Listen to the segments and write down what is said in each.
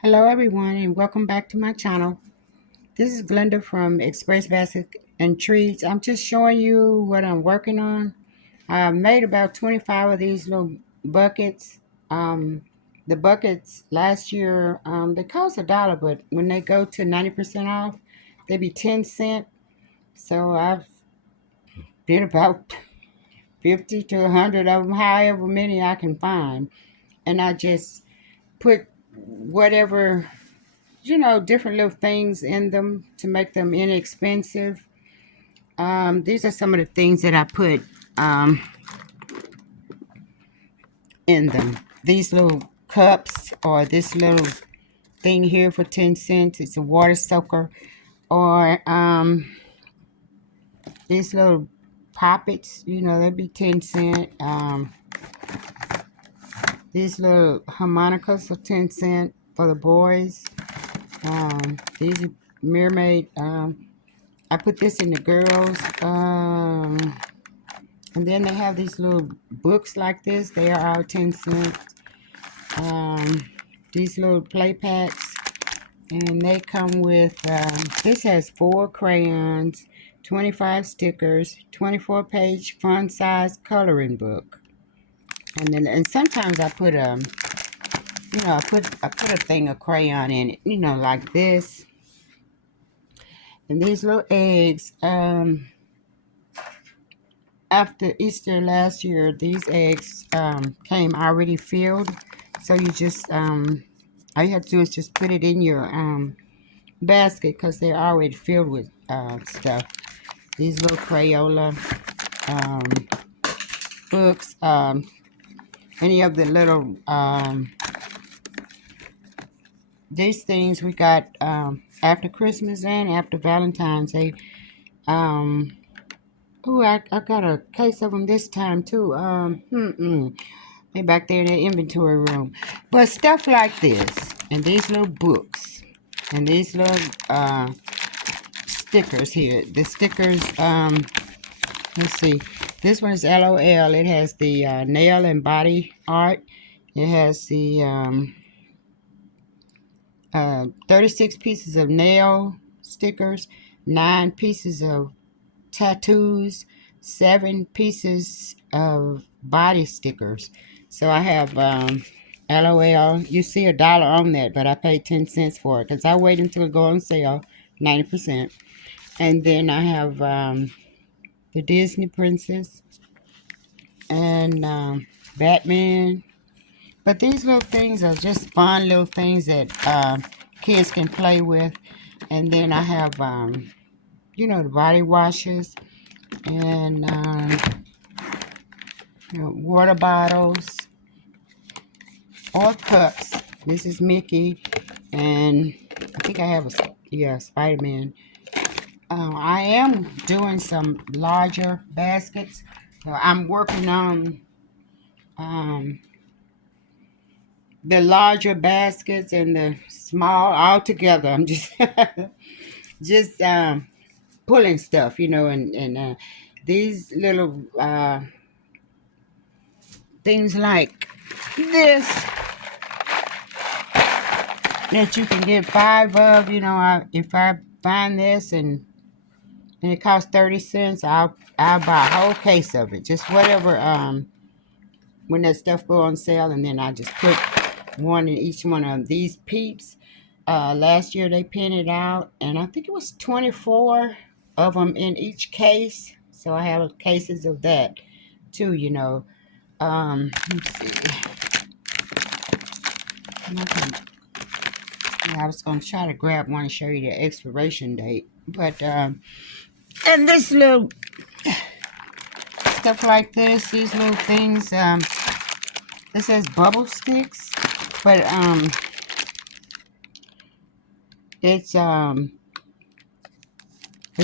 Hello everyone and welcome back to my channel. This is Glenda from Express Basket and Treats. I'm just showing you what I'm working on. I made about 25 of these little buckets. Um, the buckets last year, they cost $1, but when they go to 90% off, they be 10 cents. So I've did about 50 to 100 of them, however many I can find. And I just put whatever different little things in them to make them inexpensive. These are some of the things that I put in them. These little cups or this little thing here for 10 cents. It's a water soaker. Or these little poppets, they'd be 10 cents. These little harmonicas are 10 cents for the boys. These are mermaid. I put this in the girls. And then they have these little books like this. They are all 10 cents. These little play packs. And they come with, this has 4 crayons, 25 stickers, 24-page fun size coloring book. And sometimes I put I put a thing of crayon in it, like this. And these little eggs, after Easter last year, these eggs came already filled. So you just, all you have to do is just put it in your basket because they're already filled with stuff. These little Crayola books, any of the little, these things we got after Christmas and after Valentine's Day. I got a case of them this time too. They back there in the inventory room. But stuff like this, and these little books, and these little stickers here. The stickers, let's see. This one is LOL. It has the nail and body art. It has the 36 pieces of nail stickers, 9 pieces of tattoos, 7 pieces of body stickers. So I have LOL. You see $1 on that, but I paid 10 cents for it because I wait until it go on sale, 90%. And then I have the Disney Princess and Batman. But these little things are just fun little things that kids can play with. And then I have, the body washes and water bottles or cups. This is Mickey, and I think I have Spider-Man. I am doing some larger baskets. So I'm working on the larger baskets and the small all together. I'm just just pulling stuff, and these little things like this that you can get 5 of. If I find this and it costs 30 cents, I'll buy a whole case of it. Just whatever when that stuff go on sale, and then I just put one in each one of these peeps. Last year they painted out, and I think it was 24 of them in each case. So I have cases of that too, let's see. I was going to try to grab one and show you the expiration date. But, and this little stuff like this, these little things, this says bubble sticks, but, it's, it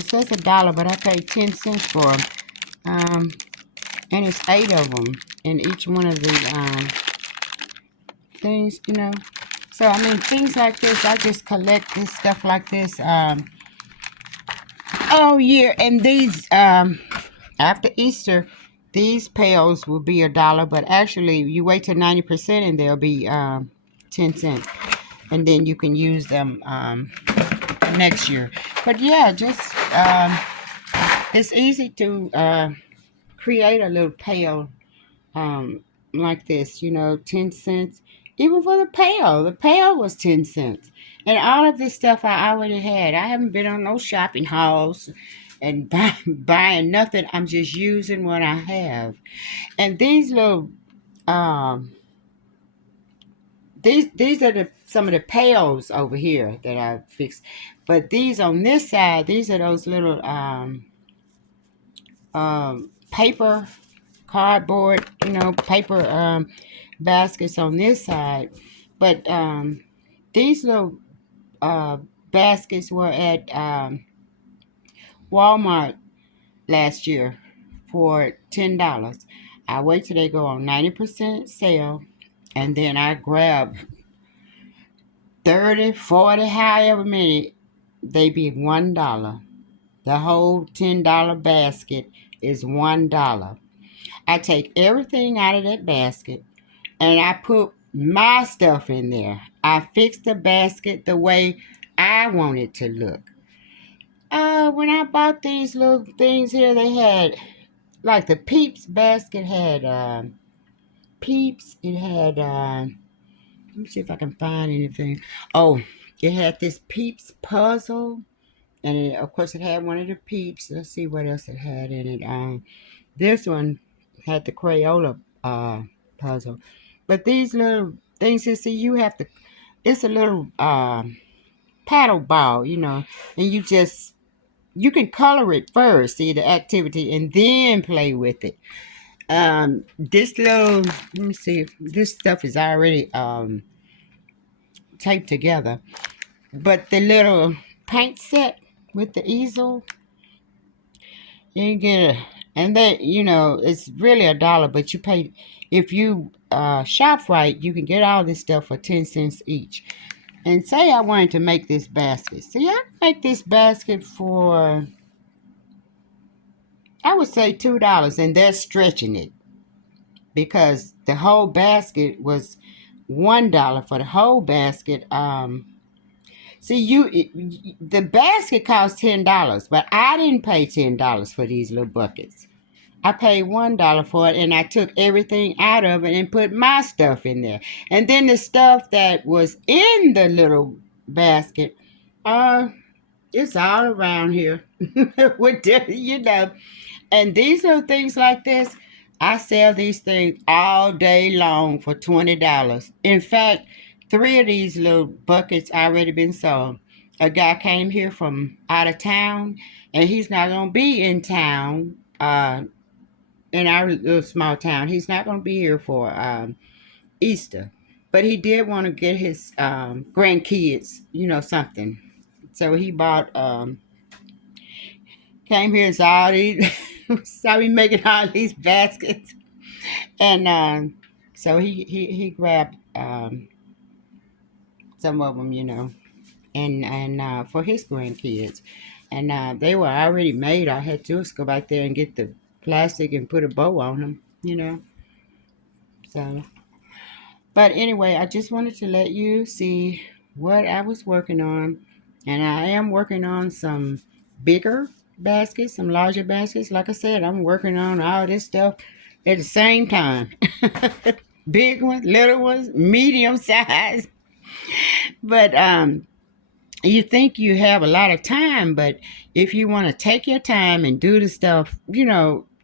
says $1, but I paid 10 cents for them. And it's 8 of them in each one of the, things, So, I mean, things like this, I just collect this stuff like this, all year. And these, after Easter, these pails will be $1, but actually, you wait till 90% and they'll be, 10 cents. and then you can use them next year. But yeah, just it's easy to create a little pail like this, 10 cents. Even for the pail was 10 cents. And all of this stuff I already had. I haven't been on no shopping hauls and buying nothing. I'm just using what I have. And these little, um, these are some of the pails over here that I fixed. But these on this side, these are those little paper, cardboard, paper baskets on this side. But these little uh, baskets were at Walmart last year for $10. I wait till they go on 90% sale, and then I grab 30, 40, however many, they be $1. The whole $10 basket is $1. I take everything out of that basket and I put my stuff in there. I fix the basket the way I want it to look. When I bought these little things here, they had like the Peeps basket had Peeps. It had let me see if I can find anything. Oh, it had this Peeps puzzle, and of course it had one of the Peeps. Let's see what else it had in it. This one had the Crayola puzzle, but these little things here, see, you have to. It's a little paddle ball, and you can color it first, see the activity, and then play with it. This little, let me see, this stuff is already taped together, but the little paint set with the easel, you get it, and that it's really $1, but you pay if you shop right, you can get all this stuff for 10 cents each. And say I wanted to make this basket. See, I make this basket for, I would say $2, and they're stretching it because the whole basket was $1 for the whole basket. See, the basket cost $10, but I didn't pay $10 for these little buckets. I paid $1 for it, and I took everything out of it and put my stuff in there. And then the stuff that was in the little basket, it's all around here. And these little things like this, I sell these things all day long for $20. In fact, 3 of these little buckets already been sold. A guy came here from out of town, and he's not gonna be in town. In our little small town, he's not gonna be here for Easter, but he did want to get his grandkids, something. So he bought came here and saw these, saw me making all these baskets, and so he grabbed some of them, and for his grandkids, and they were already made. I had to just go back there and get the plastic and put a bow on them. So, but anyway, I just wanted to let you see what I was working on, and I am working on some bigger baskets, some larger baskets. Like I said, I'm working on all this stuff at the same time. Big ones, little ones, medium size. But you think you have a lot of time, but if you want to take your time and do the stuff,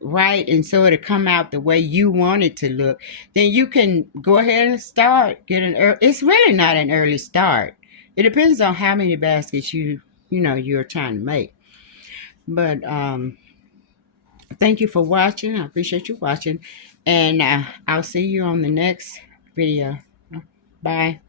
right, and so it'll come out the way you want it to look, then you can go ahead and start. It's really not an early start. It depends on how many baskets you're trying to make. But thank you for watching. I appreciate you watching, and I'll see you on the next video. Bye.